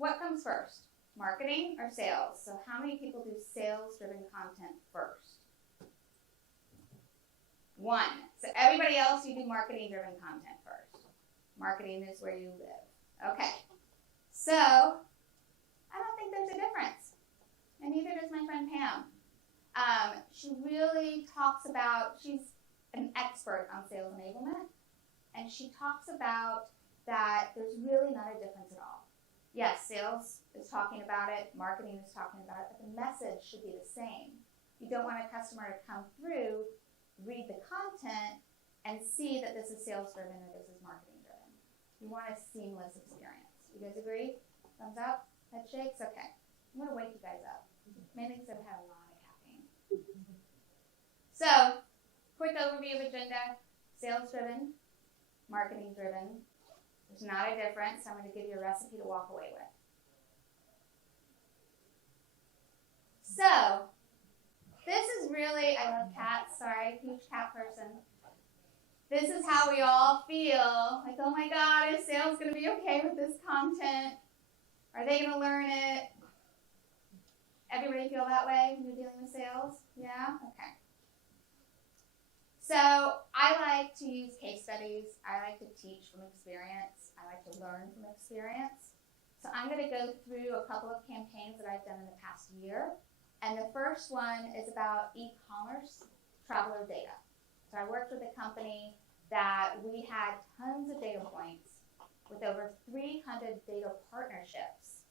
what comes first? Marketing or sales? So how many people do sales-driven content first? 1. So everybody else, you do marketing-driven content first. Marketing is where you live. Okay. So I don't think there's a difference. And neither does my friend Pam. She really talks about, she's an expert on sales enablement, and she talks about that there's really not a difference at all. Yes, sales is talking about it, marketing is talking about it, but the message should be the same. You don't want a customer to come through, read the content, and see that this is sales-driven or this is marketing-driven. You want a seamless experience. You guys agree? Thumbs up? Head shakes? Okay. I'm going to wake you guys up. Mainly because I've had a lot of caffeine. So, quick overview of agenda. Sales-driven, marketing-driven. There's not a difference. I'm going to give you a recipe to walk away with. So, this is really, I love cats, sorry, huge cat person. This is how we all feel. Like, oh my God, is sales going to be okay with this content? Are they going to learn it? Everybody feel that way when you're dealing with sales? Yeah? Okay. So I like to use case studies. I like to teach from experience. I like to learn from experience. So I'm going to go through a couple of campaigns that I've done in the past year. And the first one is about e-commerce traveler data. So I worked with a company that we had tons of data points with over 300 data partnerships.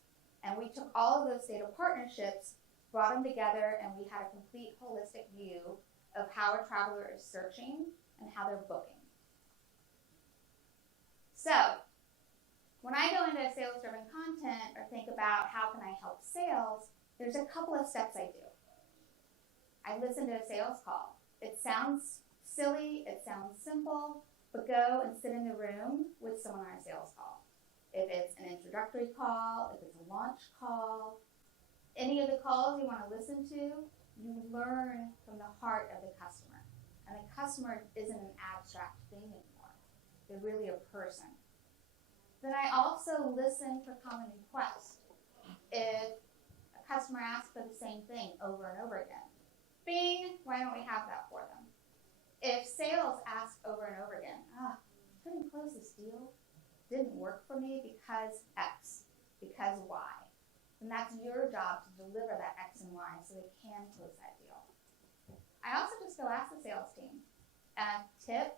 And we took all of those data partnerships, brought them together, and we had a complete holistic view of how a traveler is searching and how they're booking. So, when I go into sales-driven content or think about how can I help sales, there's a couple of steps I do. I listen to a sales call. It sounds silly, it sounds simple, but go and sit in the room with someone on a sales call. If it's an introductory call, if it's a launch call, any of the calls you want to listen to, you learn from the heart of the customer. And the customer isn't an abstract thing anymore. They're really a person. Then I also listen for common requests. If a customer asks for the same thing over and over again, bing, why don't we have that for them? If sales ask over and over again, couldn't close this deal, didn't work for me because X, because Y, then that's your job to deliver that X and Y so they can close that deal. I also just go ask the sales team. Tip,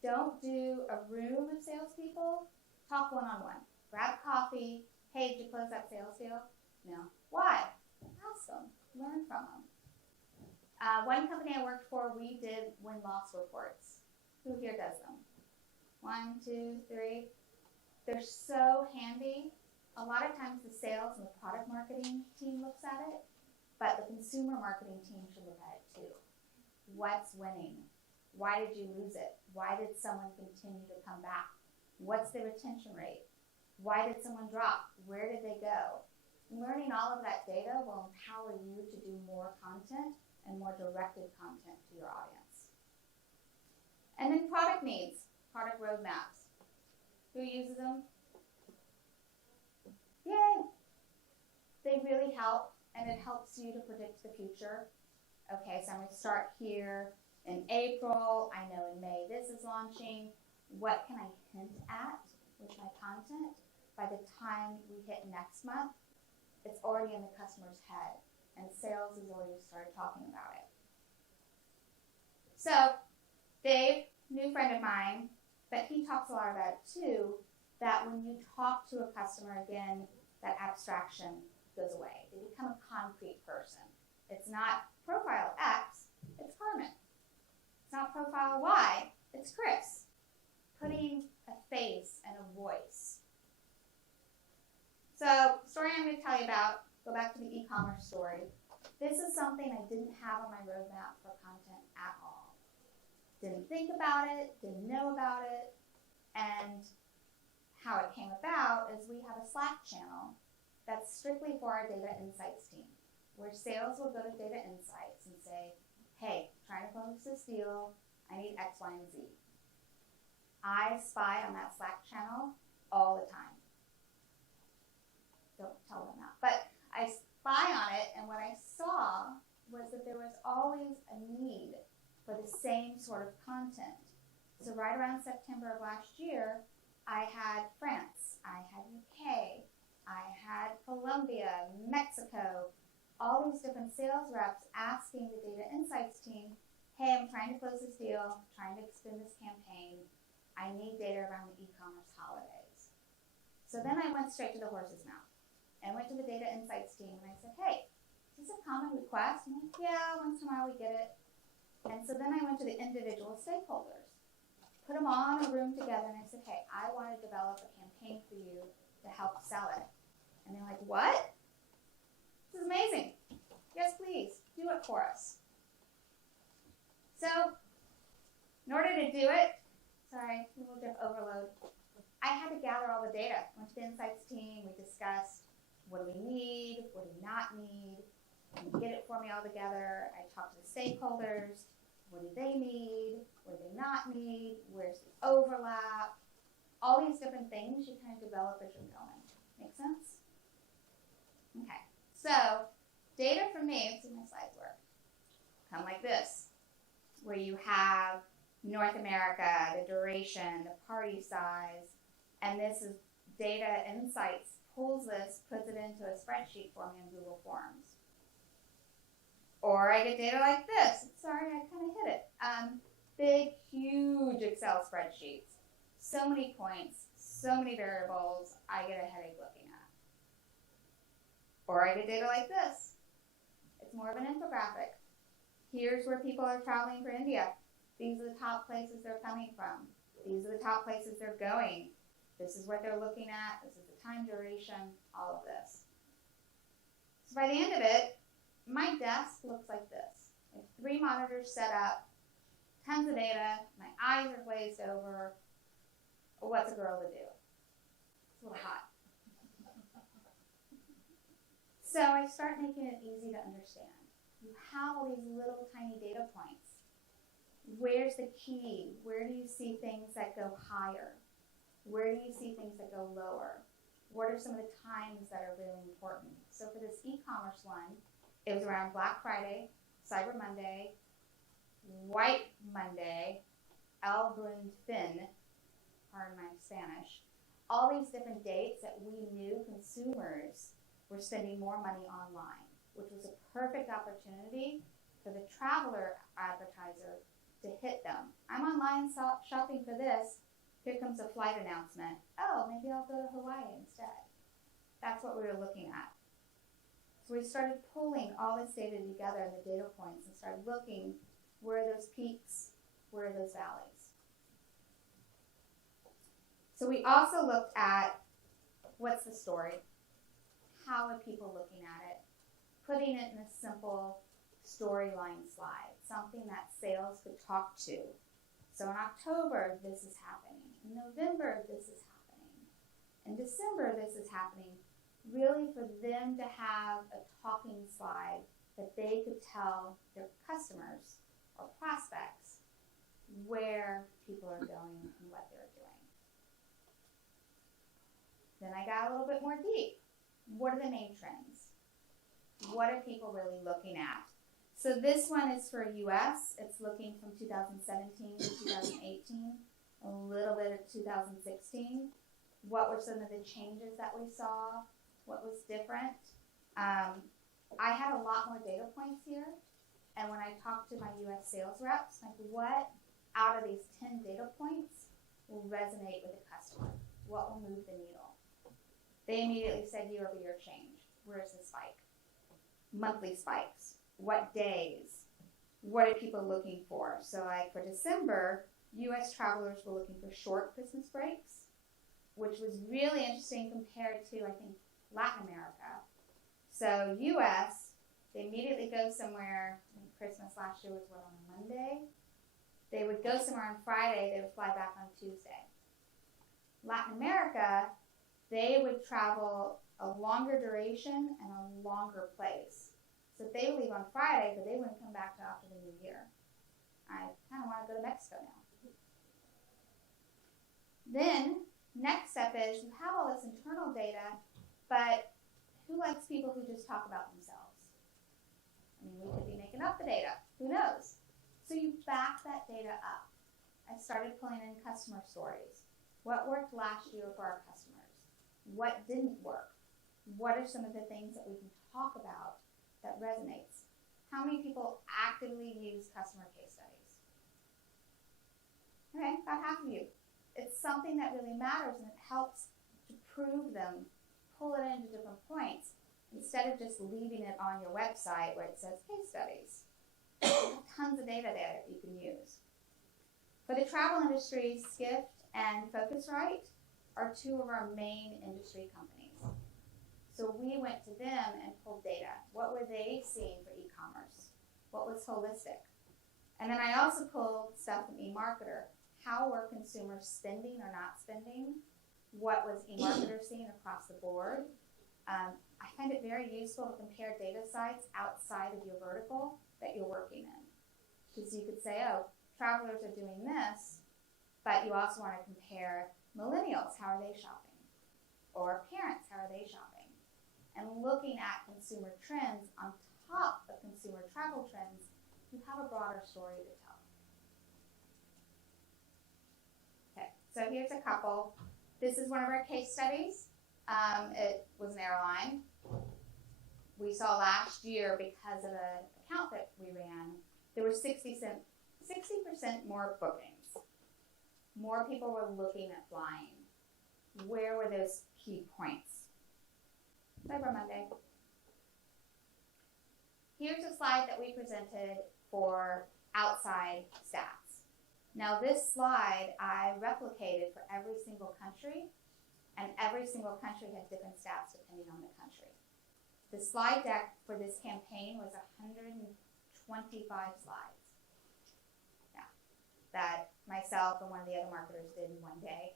don't do a room of salespeople. Talk one-on-one. Grab coffee. Hey, did you close that sales deal? No. Why? Ask them. Learn from them. One company I worked for, we did win-loss reports. Who here does them? 1, 2, 3. They're so handy. A lot of times the sales and the product marketing team looks at it, but the consumer marketing team should look at it too. What's winning? Why did you lose it? Why did someone continue to come back? What's the retention rate? Why did someone drop? Where did they go? Learning all of that data will empower you to do more content and more directed content to your audience. And then product needs, product roadmaps. Who uses them? Yay! They really help, and it helps you to predict the future. Okay, so I'm going to start here in April. I know in May this is launching. What can I hint at with my content? By the time we hit next month, it's already in the customer's head, and sales has already started talking about it. So, Dave, new friend of mine, but he talks a lot about it too, that when you talk to a customer again, that abstraction goes away. They become a concrete person. It's not profile X, it's Carmen. It's not profile Y, it's Chris. Putting a face and a voice. So, story I'm going to tell you about, go back to the e-commerce story. This is something I didn't have on my roadmap for content at all. Didn't think about it, didn't know about it, and how it came about is we have a Slack channel that's strictly for our data insights team, where sales will go to data insights and say, hey, trying to close this deal, I need X, Y, and Z. I spy on that Slack channel all the time. always a need for the same sort of content. So right around September of last year, I had France, I had UK, I had Colombia, Mexico, all these different sales reps asking the data insights team, hey, I'm trying to close this deal, I'm trying to extend this campaign, I need data around the e-commerce holidays. So then I went straight to the horse's mouth and went to the data insights team and I said, hey, is this a common request? And they're like, yeah, once in a while we get it. And so then I went to the individual stakeholders, put them all in a room together, and I said, hey, I want to develop a campaign for you to help sell it. And they're like, what? This is amazing. Yes, please, do it for us. So, in order to do it, sorry, a little bit of overload, I had to gather all the data. Went to the insights team, we discussed what do we need, what do we not need, get it for me all together. I talked to the stakeholders, what do they need, what do they not need, where's the overlap, all these different things you kind of develop as you're going. Make sense? Okay, so data for me, let's see my slides work, come like this, where you have North America, the duration, the party size, and this is data insights, pulls this, puts it into a spreadsheet for me in Google Forms. Or I get data like this. Sorry, I kind of hit it. Big, huge Excel spreadsheets. So many points, so many variables, I get a headache looking at. Or I get data like this. It's more of an infographic. Here's where people are traveling for India. These are the top places they're coming from. These are the top places they're going. This is what they're looking at. This is the time duration, all of this. So by the end of it, my desk looks like this. I have 3 monitors set up, tons of data, my eyes are glazed over. What's a girl to do? It's a little hot. So I start making it easy to understand. You have all these little tiny data points. Where's the key? Where do you see things that go higher? Where do you see things that go lower? What are some of the times that are really important? So for this e-commerce one, it was around Black Friday, Cyber Monday, White Monday, El Buen Fin, pardon my Spanish, all these different dates that we knew consumers were spending more money online, which was a perfect opportunity for the traveler advertiser to hit them. I'm online shopping for this. Here comes a flight announcement. Oh, maybe I'll go to Hawaii instead. That's what we were looking at. So we started pulling all this data together in the data points and started looking, where are those peaks, where are those valleys. So we also looked at what's the story, how are people looking at it, putting it in a simple storyline slide, something that sales could talk to. So in October, this is happening. In November, this is happening. In December, this is happening. Really for them to have a talking slide that they could tell their customers or prospects where people are going and what they're doing. Then I got a little bit more deep. What are the main trends? What are people really looking at? So this one is for US. It's looking from 2017 to 2018, a little bit of 2016. What were some of the changes that we saw? What was different? I had a lot more data points here. And when I talked to my US sales reps, like what out of these 10 data points will resonate with the customer? What will move the needle? They immediately said year-over-year change. Where's the spike? Monthly spikes. What days? What are people looking for? So like for December, US travelers were looking for short Christmas breaks, which was really interesting compared to, I think, Latin America. So US, they immediately go somewhere. I think Christmas last year was what, on a Monday? They would go somewhere on Friday, they would fly back on Tuesday. Latin America, they would travel a longer duration and a longer place. So they would leave on Friday, but they wouldn't come back till after the new year. I kind of want to go to Mexico now. Then, next step is you have all this internal data, but who likes people who just talk about themselves? I mean, we could be making up the data. Who knows? So you back that data up. I started pulling in customer stories. What worked last year for our customers? What didn't work? What are some of the things that we can talk about that resonates? How many people actively use customer case studies? Okay, about half of you. It's something that really matters, and it helps to prove them, pull it into different points, instead of just leaving it on your website where it says case studies. Tons of data there that you can use. For the travel industry, Skift and Focusrite are two of our main industry companies. So we went to them and pulled data. What were they seeing for e-commerce? What was holistic? And then I also pulled stuff from eMarketer. How were consumers spending or not spending? What was eMarketer seeing across the board? I find it very useful to compare data sites outside of your vertical that you're working in. Because you could say, oh, travelers are doing this, but you also want to compare millennials, how are they shopping? Or parents, how are they shopping? And looking at consumer trends on top of consumer travel trends, you have a broader story to tell. Okay, so here's a couple. This is one of our case studies. It was an airline. We saw last year, because of an account that we ran, there were 60% more bookings. More people were looking at flying. Where were those key points? Cyber Monday. Here's a slide that we presented for outside stats. Now this slide I replicated for every single country, and every single country had different stats depending on the country. The slide deck for this campaign was 125 slides. Yeah, that myself and one of the other marketers did in one day.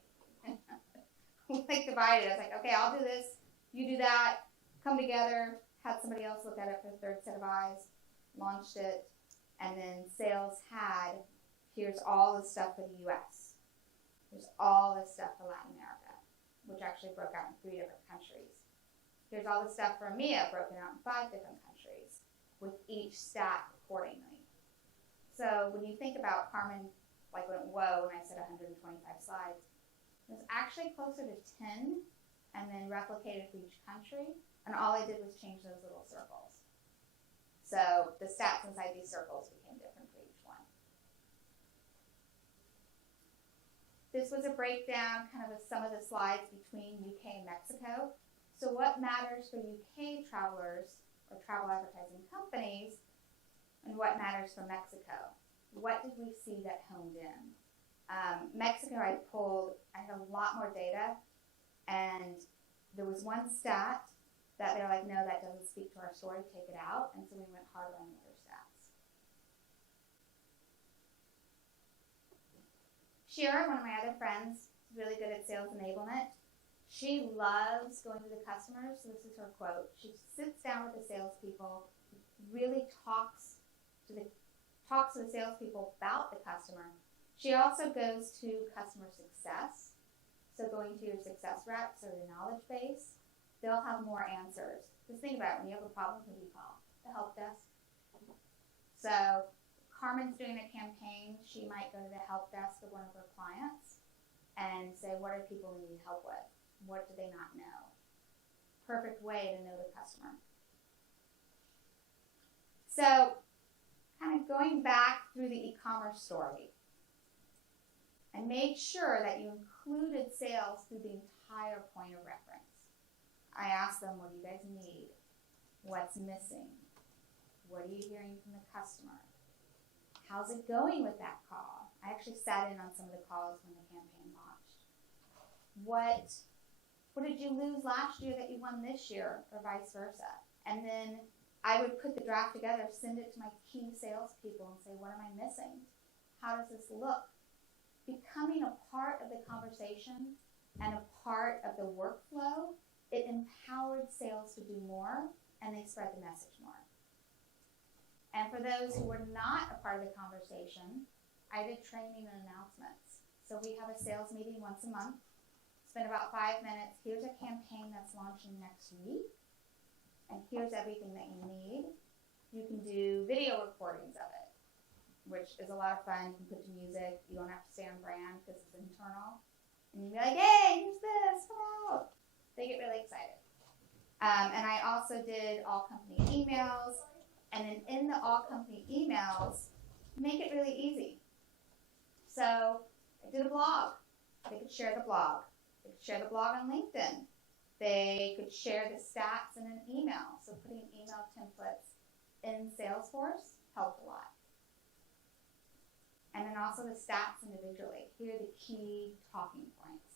We divided. I was like, okay, I'll do this, you do that, come together, had somebody else look at it for the third set of eyes, launched it, and then sales had, here's all the stuff for the US. Here's all the stuff for Latin America, which actually broke out in 3 different countries. Here's all the stuff for EMEA broken out in 5 different countries, with each stat accordingly. So when you think about Carmen, went whoa when I said 125 slides, it was actually closer to 10 and then replicated for each country, and all I did was change those little circles. So the stats inside these circles became different for each one. This was a breakdown of some of the slides between UK and Mexico. So what matters for UK travelers or travel advertising companies, and what matters for Mexico? What did we see that honed in? Mexico, I had a lot more data, and there was one stat that they're like, no, that doesn't speak to our story, take it out, and so we went harder on the other stats. Shira, one of my other friends, is really good at sales enablement. She loves going to the customers, so this is her quote. She sits down with the salespeople, really talks to the salespeople about the customer. She also goes to customer success, so going to your success reps or your knowledge base, they'll have more answers. Just think about it, when you have a problem, who do you call? The help desk. So Carmen's doing a campaign, she might go to the help desk of one of her clients and say, what are people needing help with? What do they not know? Perfect way to know the customer. So, going back through the e-commerce story, I made sure that you included sales through the entire point of reference. I asked them, what do you guys need? What's missing? What are you hearing from the customer? How's it going with that call? I actually sat in on some of the calls when the campaign launched. What did you lose last year that you won this year, or vice versa? And then I would put the draft together, send it to my key salespeople and say, what am I missing? How does this look? Becoming a part of the conversation and a part of the workflow, it empowered sales to do more, and they spread the message more. And for those who were not a part of the conversation, I did training and announcements. So we have a sales meeting once a month. Spend about 5 minutes. Here's a campaign that's launching next week, and here's everything that you need. You can do video recordings of it. which is a lot of fun. You can put to music. You don't have to stay on brand because it's internal. And you can be like, hey, here's this, come out. They get really excited. And I also did all company emails. And then in the all company emails, make it really easy. So I did a blog. They could share the blog. They could share the blog on LinkedIn. They could share the stats in an email. So putting email templates in Salesforce helped a lot. And then also the stats individually. Here are the key talking points.